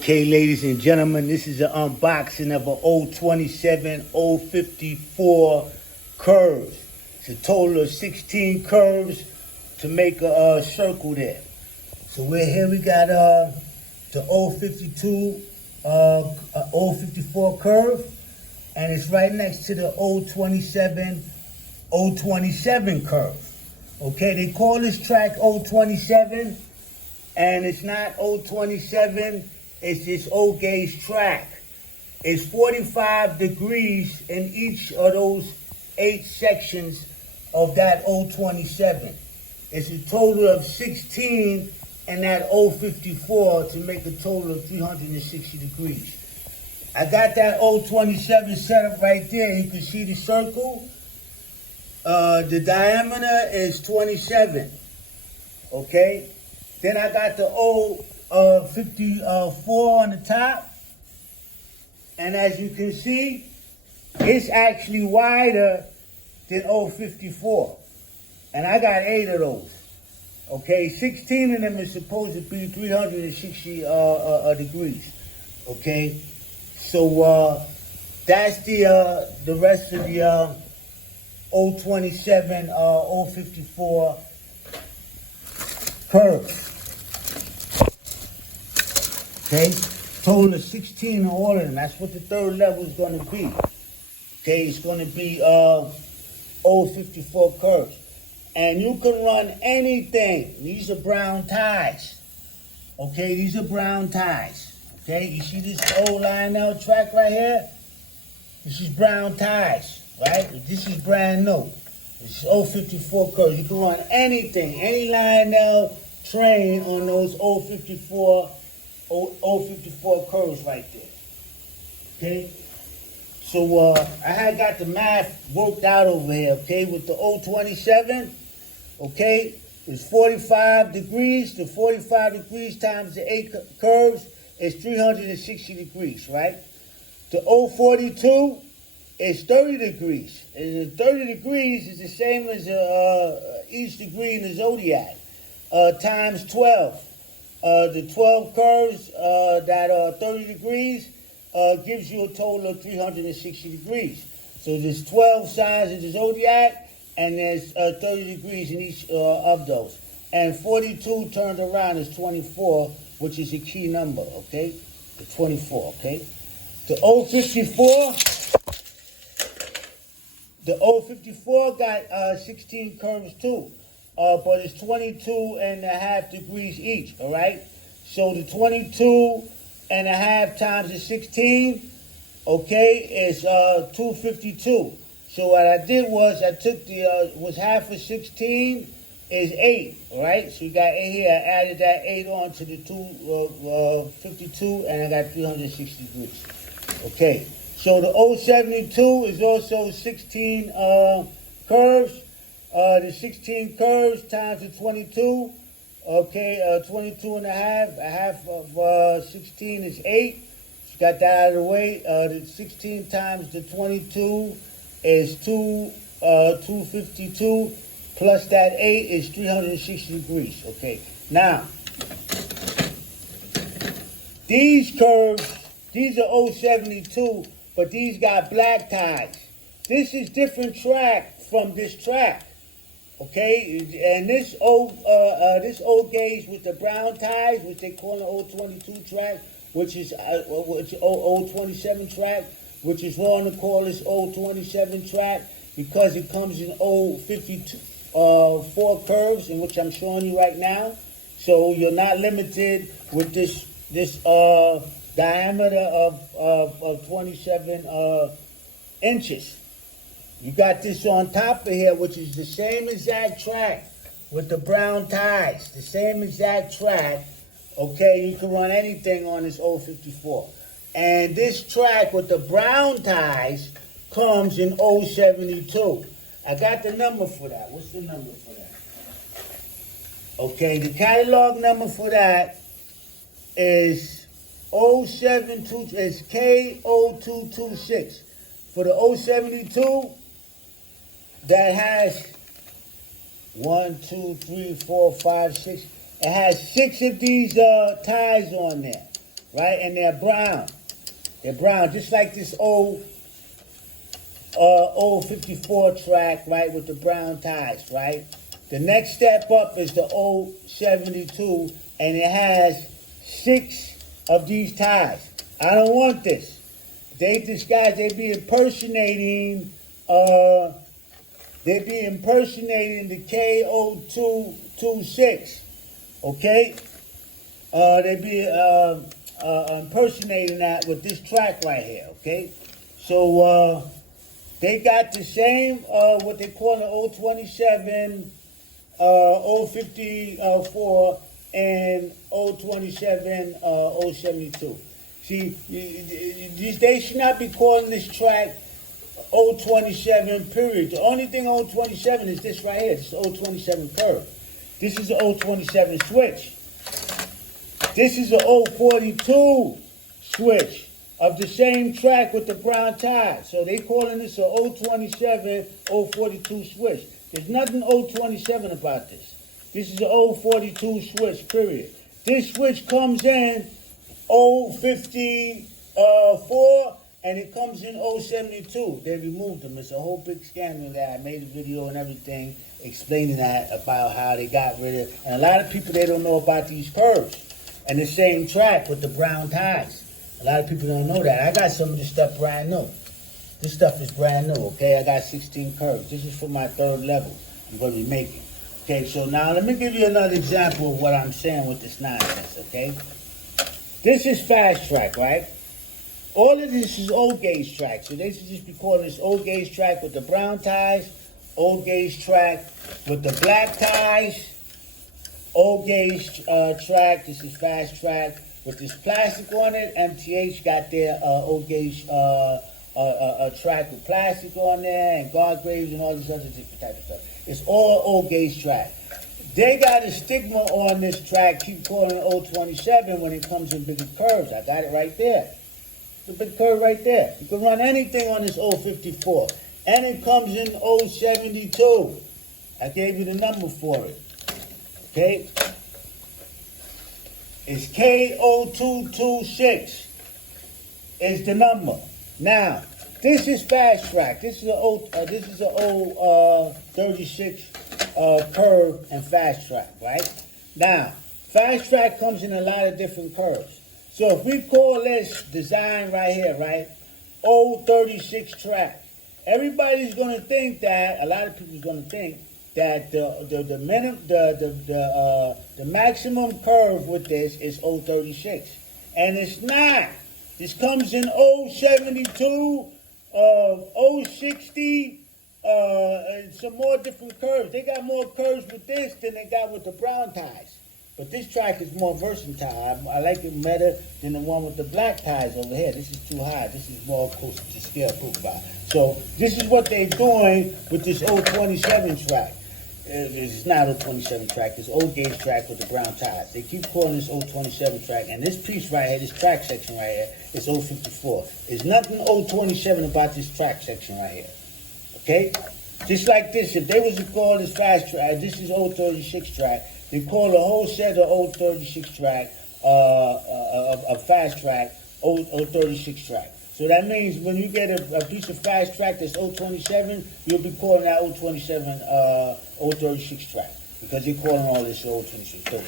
Okay, ladies and gentlemen, this is an unboxing of an 027 054 curves. It's a total of 16 curves to make a circle there. So we're here, we got the 052, 054 curve, and it's right next to the 027 027 curve. Okay, they call this track 027, and it's not 027. It's this old gauge track. It's 45 degrees in each of those 8 sections of that 027. It's a total of 16 in that 054 to make a total of 360 degrees. I got that 027 set up right there. You can see the circle. The diameter is 27. Okay? Then I got the 54 on the top, and as you can see, it's actually wider than 054, and I got 8 of those. Okay, 16 of them is supposed to be 360 degrees. Okay, so that's the rest of the 027 054 curve. Okay, total of 16 in all of them. That's what the third level is going to be. Okay, it's going to be 054 curves. And you can run anything. These are brown ties. Okay, these are brown ties. Okay, you see this old Lionel track right here? This is brown ties, right? This is brand new. This is 054 curves. You can run anything, any Lionel train on those 054 curves right there. Okay? So I had got the math worked out over here, okay, with the 027, okay, it's 45 degrees. The 45 degrees times the 8 curves is 360 degrees, right? The 042 is 30 degrees. And 30 degrees is the same as each degree in the zodiac, times 12. The 12 curves that are 30 degrees gives you a total of 360 degrees. So there's 12 signs of the zodiac, and there's 30 degrees in each of those. And 42 turned around is 24, which is a key number, okay? The 24, okay? The 054, got 16 curves too. But it's 22.5 degrees each, all right? So the 22.5 times the 16, okay, is 252. So what I did was I took was half of 16 is 8, all right? So you got 8 here. I added that 8 on to the 252, and I got 360 degrees. Okay, so the 072 is also 16 curves. The 16 curves times the 22, okay, 22.5, a half of 16 is 8. So got that out of the way. The 16 times the 22 is 252, plus that 8 is 360 degrees, okay. Now, these curves, these are 072, but these got black ties. This is different track from this track. Okay, and this old gauge with the brown ties, which they call the 022 track, which is 027 track, which is wrong to call this 027 track because it comes in 054 curves, in which I'm showing you right now. So you're not limited with this diameter of 27 inches. You got this on top of here, which is the same exact track with the brown ties. The same exact track. Okay, you can run anything on this 054. And this track with the brown ties comes in 072. I got the number for that. What's the number for that? Okay, the catalog number for that is 072, is K0226. For the 072, that has 1, 2, 3, 4, 5, 6. It has 6 of these ties on there. right? And they're brown. They're brown, just like this old 54 track, right, with the brown ties, right? The next step up is the old 72, and it has 6 of these ties. I don't want this. These guys, they be impersonating the K0226, okay? They be impersonating that with this track right here, okay? So they got the same, what they call an 027, 054, and 027, 072. See, they should not be calling this track 027, period. The only thing 027 is this right here. This is 027 curve. This is an 027 switch. This is a 042 switch of the same track with the brown ties. So they calling this a 027, 042 switch. There's nothing 027 about this. This is a 042 switch, period. This switch comes in 054 and it comes in 072. They removed them. It's a whole big scandal that I made a video and everything explaining that about how they got rid of. And a lot of people, they don't know about these curves and the same track with the brown ties. A lot of people don't know that. I got some of this stuff brand new. This stuff is brand new, okay? I got 16 curves. This is for my 3rd level I'm going to be making. Okay, so now let me give you another example of what I'm saying with this nonsense, okay? This is fast track, right? All of this is old gauge track. So they should just be calling this old gauge track with the brown ties, old gauge track with the black ties, old gauge track. This is fast track with this plastic on it. MTH got their old gauge track with plastic on there and guard graves and all this other different type of stuff. It's all old gauge track. They got a stigma on this track, keep calling it 027 when it comes in bigger curves. I got it right there. The big curve right there. You can run anything on this 054. And it comes in 072. I gave you the number for it. Okay? It's K0226 is the number. Now, this is fast track. This is an old 36 curve and fast track, right? Now, fast track comes in a lot of different curves. So if we call this design right here, right, 036 track, everybody's going to think that, a lot of people are going to think that the maximum curve with this is 036. And it's not. This comes in 072, 060, and some more different curves. They got more curves with this than they got with the brown ties. But this track is more versatile. I like it better than the one with the black ties over here. This is too high. This is more close to scale profile. So this is what they're doing with this 027 track. It's not 027 track. It's old gauge track with the brown ties. They keep calling this 027 track. And this piece right here, this track section right here, is 054. There's nothing 027 about this track section right here. Okay? Just like this, if they was to call this fast track, this is 036 track, they call the whole set of 036 track, a fast track, 036 track. So that means when you get a piece of fast track that's 027, you'll be calling that 027 036 track. Because they're calling all this 026 track.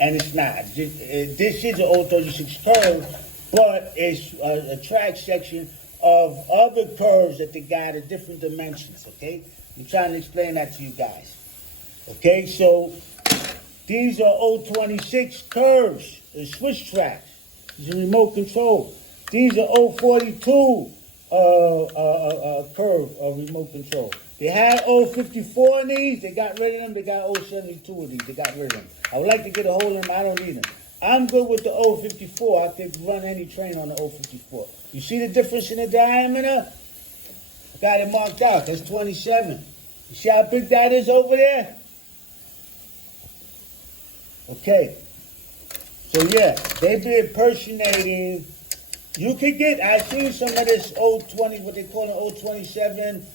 And it's not. This is an 036 curve, but it's a track section of other curves that they got at different dimensions, okay? I'm trying to explain that to you guys. Okay, so these are 026 curves, switch tracks. These are remote control. These are 042 curve of remote control. They had 054 in these. They got rid of them. They got 072 of these. They got rid of them. I would like to get a hold of them. I don't need them. I'm good with the 054. I could run any train on the 054. You see the difference in the diameter? I got it marked out. That's 27. You see how big that is over there? Okay. So yeah, they be impersonating. You could get, I've seen some of this 020, what they call an 027,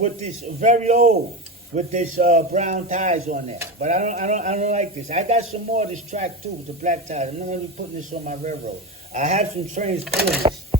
with this very old. with this brown tires on there. But I don't like this. I got some more of this track too with the black tires. I'm not gonna be putting this on my railroad. I have some trains pulling this.